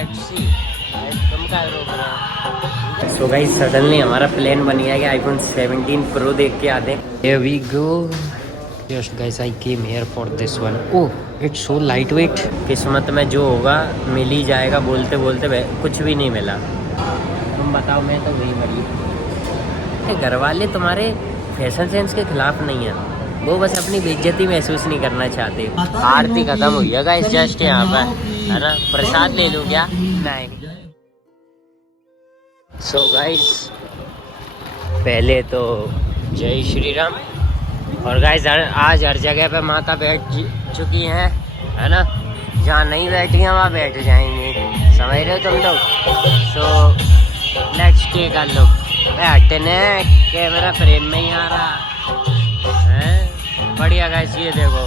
Let's see. तुम क्या रोक रहे हो? सो गाइस सडनली हमारा प्लान बन गया कि आईफोन 17 प्रो देख के आते हैं। Here we go. Yes guys I came here for this one. Oh it's so light weight. किस्मत में जो होगा मिल ही जाएगा, बोलते बोलते कुछ भी नहीं मिला। तुम बताओ, मैं तो वही बड़ी। घर वाले तुम्हारे फैशन सेंस के खिलाफ नहीं है, वो बस अपनी बेइज्जती महसूस नहीं करना चाहते। आरती खत्म हुई है गाइस जस्ट यहाँ पर, है ना? प्रसाद ले लूँ क्या? नहीं। सो गाइस पहले तो जय श्री राम। और गाइस आज हर जगह पे माता बैठ चुकी हैं, है ना? जहाँ नहीं बैठी हैं वहाँ बैठ जाएंगे, समझ रहे हो तुम लोग? So let's take a look. हटने कैमरा फ्रेम में ही आ रहा है। बढ़िया गाइस, ये देखो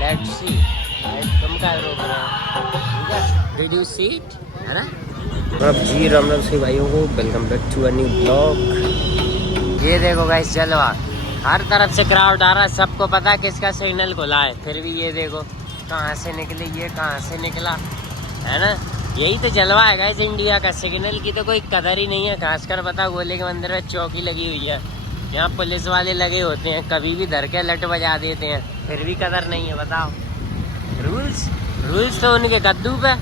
लेट्स सी। तुम क्या रोक रहे हो? डिड यू सी इट, है ना? अब जी राम राम से भाइयों को, welcome back to a new blog. ये देखो गाइस जलवा, हर तरफ से क्राउड आ रहा है, सबको पता है किसका सिग्नल खुला है, फिर भी ये देखो कहाँ से निकले, ये कहाँ से निकला, है ना? यही तो जलवा है गाइस इंडिया का। सिग्नल की तो कोई कदर ही नहीं है, खासकर पता गोले के मंदिर में चौकी लगी हुई है, यहाँ पुलिस वाले लगे होते हैं, कभी भी धर के लट बजा देते हैं, फिर भी कदर नहीं है। बताओ, रूल्स तो उनके कद्दू पे।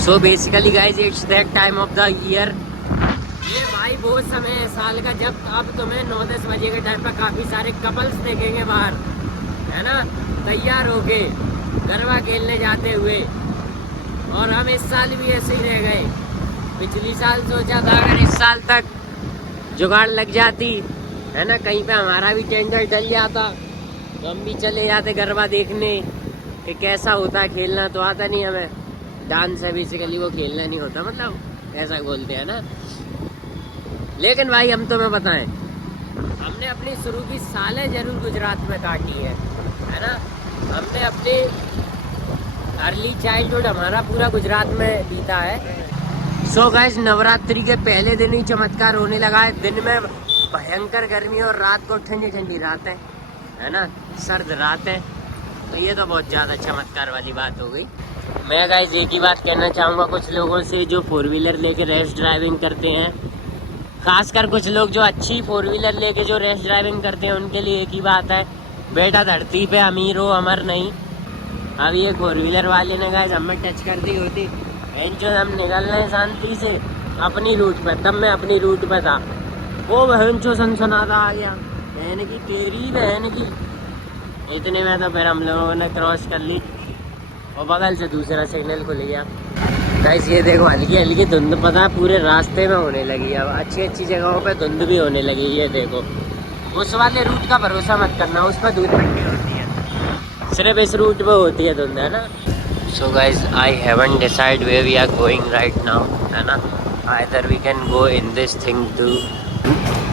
So basically guys it's that time of the year. ये भाई वो समय है साल का जब अब तुम्हें 9-10 बजे के टाइम पर काफ़ी सारे कपल्स देखेंगे बाहर, है ना? तैयार होके गरबा खेलने जाते हुए। और हम इस साल भी ऐसे ही रह गए। पिछली साल सोचा था अगर इस साल तक जुगाड़ लग जाती, है ना, कहीं पे हमारा भी टेंडर डल जाता तो हम भी चले जाते गरबा देखने कि कैसा होता है खेलना। तो आता नहीं हमें, डांस है बेसिकली, वो खेलना नहीं होता, मतलब ऐसा बोलते हैं ना। लेकिन भाई हम तुम्हें बताएं, हमने अपनी शुरू की सालें जरूर गुजरात में काटी है ना? हमने अपनी अर्ली चाइल्डहुड हमारा पूरा गुजरात में बीता है। सो गाइस नवरात्रि के पहले दिन ही चमत्कार होने लगा है। दिन में भयंकर गर्मी और रात को ठंडी ठंडी रातें, है ना, सर्द रातें। तो ये तो बहुत ज़्यादा चमत्कार वाली बात हो गई। मैं गाइस एक ही बात कहना चाहूँगा कुछ लोगों से जो 4 व्हीलर लेके रेस ड्राइविंग करते हैं, खासकर कुछ लोग जो अच्छी 4 व्हीलर लेके जो रेस ड्राइविंग करते हैं, उनके लिए एक ही बात है, बेटा धरती पे अमीर हो अमर नहीं। अब ये 4 व्हीलर वाले ने गाइस हमें टच कर दी होती, जो हम निकल रहे शांति से अपनी रूट पे, तब मैं अपनी रूट पे था, वो बहन जो सनसनाता आ गया, बहन की तेरी बहन की। इतने में तो फिर हम लोगों ने क्रॉस कर ली और बगल से दूसरा सिग्नल खुल गया। गाइस ये देखो हल्की हल्की धुंध, पता पूरे रास्ते में होने लगी। अब अच्छी अच्छी जगहों पे धुंध भी होने लगी। ये देखो, उस वाले रूट का भरोसा मत करना, उस पर धूल मिट्टी होती है, सिर्फ इस रूट पे होती है धुंध, है ना? So guys I haven't decide where we are going right now, है ना? Either we can go in this thing too.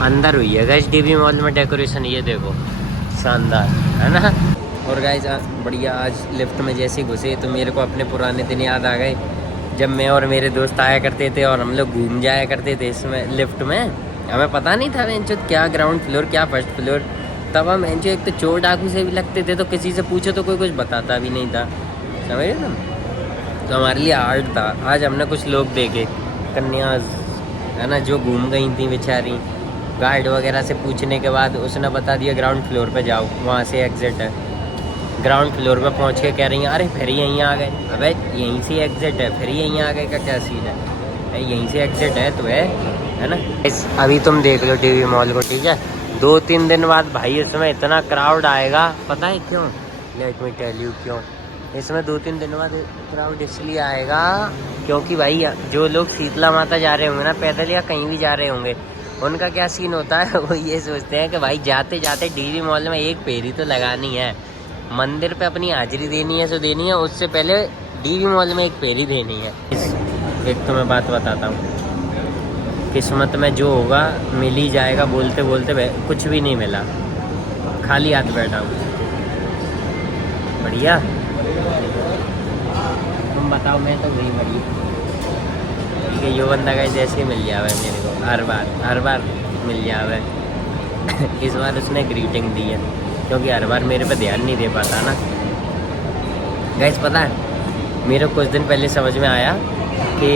अंदर हुई है गाइस डीवी मॉल में डेकोरेशन, ये देखो शानदार, है ना? और गाइस बढ़िया, आज लिफ्ट में जैसे घुसे तो मेरे को अपने पुराने दिन याद आ गए, जब मैं और मेरे दोस्त आया करते थे और हम लोग घूम जाया करते थे इसमें लिफ्ट में। हमें पता नहीं था बेंचो क्या ग्राउंड फ्लोर क्या फर्स्ट फ्लोर। तब हम बेंचो एक तो चोर डाकू से भी लगते थे, तो किसी से पूछो तो कोई कुछ बताता भी नहीं था, समझे ना? तो हमारे लिए हार्ड था। आज हमने कुछ लोग देखे, कन्याज, है ना, जो घूम गई थी बेचारी, गाइड वगैरह से पूछने के बाद उसने बता दिया ग्राउंड फ्लोर पे जाओ, वहाँ से एग्जिट है। ग्राउंड फ्लोर पे पहुँच के कह रही हैं अरे फिर यहीं आ गए। अबे यहीं से एग्जिट है, फिर यहीं आ गए का क्या सीन है? यहीं से एग्जिट है तो है ना? अभी तुम देख लो टीवी मॉल को, ठीक है? 2-3 दिन बाद भाई इसमें इतना क्राउड आएगा, पता है क्यों? लेट मी टेल यू क्यों। इसमें 2-3 दिन बाद क्राउड इसलिए आएगा क्योंकि भाई जो लोग शीतला माता जा रहे होंगे ना, पैदल या कहीं भी जा रहे होंगे, उनका क्या सीन होता है, वो ये सोचते हैं कि भाई जाते जाते डीवी मॉल में एक फेरी तो लगानी है, मंदिर पे अपनी हाजिरी देनी है तो देनी है, उससे पहले डीवी मॉल में एक फेरी देनी है। एक तो मैं बात बताता हूँ, किस्मत में जो होगा मिल ही जाएगा, बोलते बोलते कुछ भी नहीं मिला, खाली हाथ बैठा हूँ। बढ़िया, तुम बताओ, मैं तो वही बढ़िया। ठीक है, यो बंदा का जैसे ही मिल जावे मेरे को, हर बार मिल जावे। इस बार उसने ग्रीटिंग दी है क्योंकि हर बार मेरे पे ध्यान नहीं दे पाता ना। गाइस पता है मेरे कुछ दिन पहले समझ में आया कि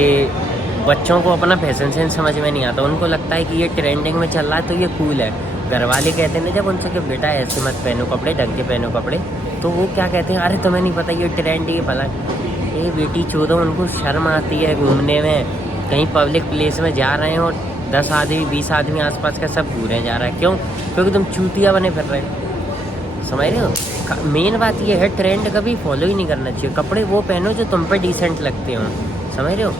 बच्चों को अपना फैशन सेंस समझ में नहीं आता, उनको लगता है कि ये ट्रेंडिंग में चल रहा है तो ये कूल है। घर वाले कहते हैं ना जब उनसे कि बेटा ऐसे मत पहनो कपड़े, ढंग के पहनो कपड़े, तो वो क्या कहते हैं, अरे तुम्हें नहीं पता ये ट्रेंड ये भला। ये बेटी चोदो, उनको शर्म आती है घूमने में, कहीं पब्लिक प्लेस में जा रहे हैं और 10 आदमी 20 आदमी आसपास का सब घूरे जा रहा है। क्यों? क्योंकि तुम चूतिया बने फिर रहे हो, समझ रहे हो। मेन बात ये है ट्रेंड कभी फॉलो ही नहीं करना चाहिए, कपड़े वो पहनो जो तुम पे डिसेंट लगते हो, समझ रहे हो।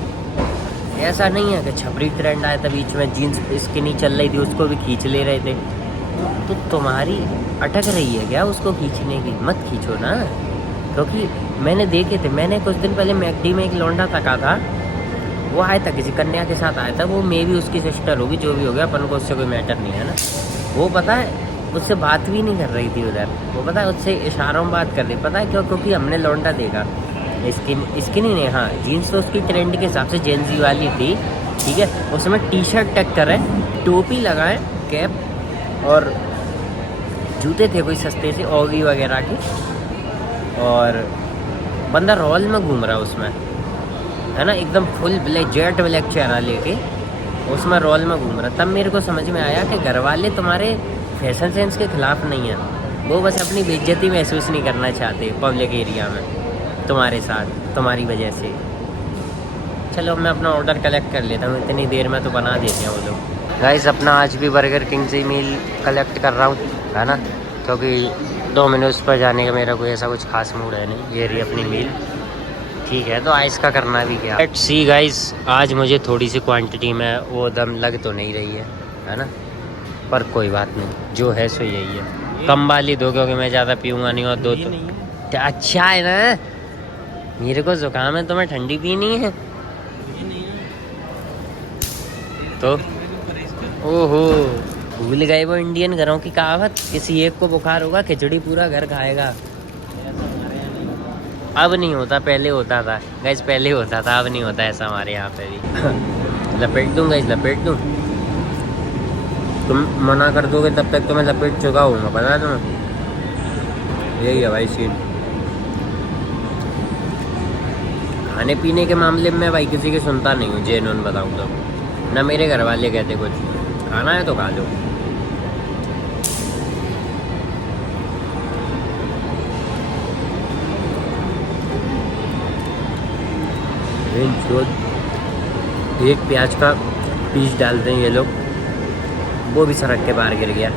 ऐसा नहीं है कि छपरी ट्रेंड आया था बीच में, जीन्स स्किनी चल रही थी उसको भी खींच ले रहे थे, तो तुम्हारी अटक रही है क्या उसको खींचने की, मत खींचो ना। क्योंकि मैंने देखे थे, मैंने कुछ दिन पहले मैकडी में एक लौंडा तका था, वो आया था किसी कन्या के साथ आया था, वो मे भी उसकी सिस्टर होगी, जो भी हो गया अपन को उससे कोई मैटर नहीं है ना। वो पता है उससे बात भी नहीं कर रही थी उधर, वो पता है उससे इशारों में बात कर रही, पता है क्यों? क्योंकि हमने लौंडा देखा स्किनी नहीं, हाँ जीन्स तो उसकी ट्रेंड के हिसाब से जेंजी वाली थी, ठीक है, उसमें टी शर्ट टक करे, टोपी लगाए, कैप और जूते थे कोई सस्ते से ऑगी वगैरह के, और बंदा रॉयल में घूम रहा उसमें, है ना, एकदम फुल ब्लैक जेट ब्लैक चेहरा लेके उसमें रॉयल में घूम रहा। तब मेरे को समझ में आया कि घर वाले तुम्हारे फैशन सेंस के खिलाफ नहीं है, वो बस अपनी बेइज्जती महसूस नहीं करना चाहते पब्लिक एरिया में तुम्हारे साथ, तुम्हारी वजह से। चलो मैं अपना ऑर्डर कलेक्ट कर लेता हूँ, इतनी देर में तो बना देते हैं वो लोग। गाइस अपना आज भी बर्गर किंग से मील कलेक्ट कर रहा हूँ, है ना, क्योंकि डोमिनोज पर जाने का मेरा कोई ऐसा कुछ खास मूड है नहीं। ये रही अपनी मील, ठीक है, तो आइस का करना भी क्या। लेट्स सी गाइस, आज मुझे थोड़ी सी क्वांटिटी में वो दम लग तो नहीं रही है ना, पर कोई बात नहीं, जो है सो यही है। कम वाली दो क्योंकि मैं ज़्यादा पीऊँगा नहीं, और दो तो अच्छा है ना। मेरे को जुकाम है, तुम्हें ठंडी पीनी है तो ओहो, भूल गए वो इंडियन घरों की कहावत, किसी एक को बुखार होगा खिचड़ी पूरा घर खाएगा। अब नहीं होता, पहले होता था गाइस, पहले होता था, अब नहीं होता ऐसा हमारे यहाँ पे भी। लपेट दूँ गाइस, लपेट दूँ, तुम मना कर दोगे तब तक तो मैं लपेट चुका हूँ, पता है तुम्हें। यही है भाई सीन। खाने पीने के मामले में भाई किसी की सुनता नहीं हूँ, जेन्युइन बताऊँ तो, ना मेरे घर वाले कहते कुछ, खाना है तो खा लो। एक प्याज का पीस डालते हैं ये लोग, वो भी सड़क के बाहर गिर गया।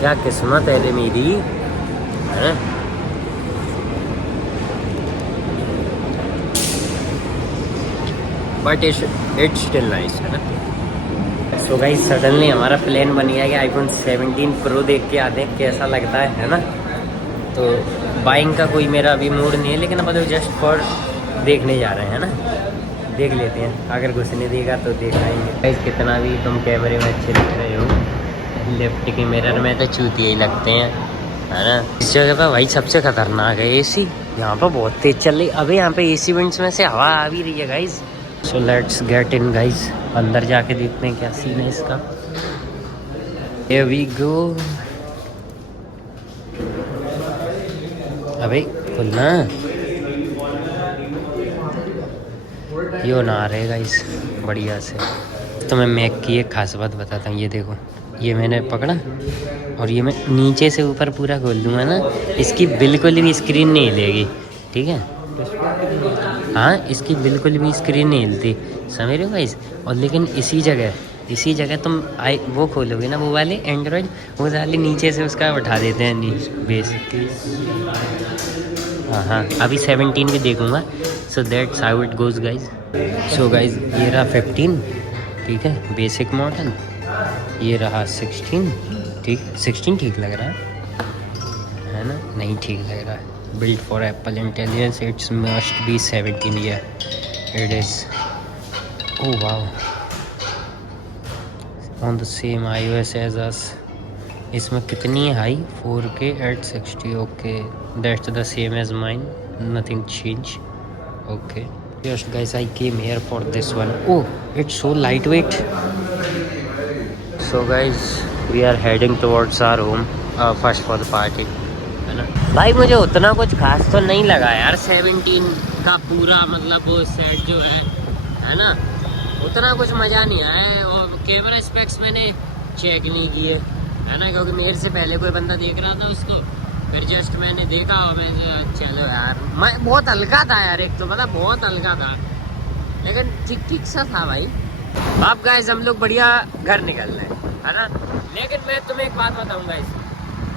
क्या किस्मत है रे मेरी, है? बट इट्स स्टिल नाइस, है ना। सो गाइस सडनली हमारा प्लान बन गया कि आईफोन 17 प्रो देख के आते हैं कैसा लगता है ना। तो बाइंग का कोई मेरा अभी मूड नहीं है, लेकिन अब जस्ट फॉर देखने जा रहे हैं ना, देख लेते हैं, अगर कुछ नहीं देगा तो देख आएंगे। गाइस कितना भी तुम कैमरे में अच्छे दिख रहे हो, लेफ्ट के मिरर में तो चूतिए ही लगते हैं, है ना। इस जगह पर भाई सबसे खतरनाक है एसी, यहाँ पर बहुत तेज चल रही। अभी यहाँ पे एसी वेंट्स में से हवा आ भी रही है guys. So let's get in guys, अंदर जाके देखते हैं क्या सीन है इसका। Here we go। अबे खुलना, यो ना आ रहे गाइस बढ़िया से। तो मैं मैक की एक खास बात बताता हूँ, ये देखो, ये मैंने पकड़ा और ये मैं नीचे से ऊपर पूरा खोल दूंगा ना, इसकी बिल्कुल भी स्क्रीन नहीं हिलेगी, ठीक है। हाँ, इसकी बिल्कुल भी स्क्रीन नहीं हिलती, समझ रहे हो गाइस। और लेकिन इसी जगह तुम वो खोलोगे ना, वो वाले एंड्रॉयड, वो वाले नीचे से उसका उठा देते हैं बेसिकली। हाँ, अभी 17 भी देखूंगा। So that's how it goes guys. So guys ये रहा 15, ठीक है, बेसिक मॉडल। ये रहा 16, ठीक, 16 ठीक लग रहा है ना, नहीं ठीक लग रहा है। Built for Apple Intelligence, it must be 17, yeah, it is. Oh wow, on the same iOS as us. इसमें कितनी high 4K at 60, okay, that's the same as mine, nothing change, okay. Yes guys, I came here for this one. Oh, it's so lightweight. So guys, we are heading towards our home, first for the party, है ना। भाई मुझे उतना कुछ खास तो नहीं लगा यार 17 का पूरा मतलब वो सेट जो है ना, उतना कुछ मज़ा नहीं आया। और कैमरा स्पेक्स मैंने चेक नहीं किए है ना, क्योंकि मेरे से पहले कोई बंदा देख रहा था उसको, फिर जस्ट मैंने देखा और मैं चलो यार, मैं बहुत हल्का था यार, एक तो मतलब बहुत हल्का था, लेकिन ठीक ठीक सा था भाई। अब गाइस हम लोग बढ़िया घर निकल रहे है ना। लेकिन मैं तुम्हें एक बात बताऊंगा, इस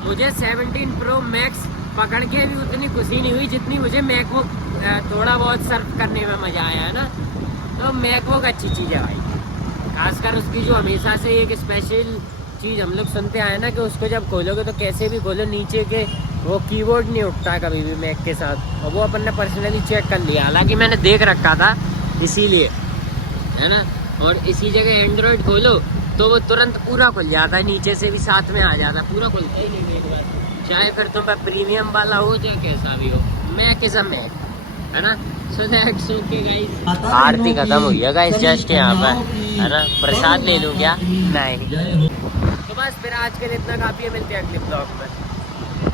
मुझे 17 Pro Max पकड़ के भी उतनी खुशी नहीं हुई जितनी मुझे मैकबुक थोड़ा बहुत सर्फ करने में मज़ा आया है ना। तो मैकबुक अच्छी चीज़ है भाई, खासकर उसकी जो हमेशा से एक स्पेशल चीज़ हम लोग सुनते आए ना, कि उसको जब खोलोगे तो कैसे भी खोलो नीचे के वो कीबोर्ड नहीं उठता कभी भी मैक के साथ। और वो अपन ने पर्सनली चेक कर लिया, हालांकि मैंने देख रखा था इसीलिए है ना। और इसी जगह एंड्रॉयड खोलो तो वो तुरंत पूरा खुल जाता है, नीचे से भी साथ में आ जाता है, पूरा खुलता ही नहीं एक बार, चाहे फिर तुम प्रीमियम वाला हो चाहे कैसा भी हो, मैं किस्म में है ना। सो दैट्स ओके गाइस, आरती खत्म हुई है गाइस जस्ट यहाँ पर है ना। प्रसाद ले लूँ क्या? नहीं। तो बस फिर आज के लिए इतना काफ़ी है, मिलते हैं अगले ब्लॉग में।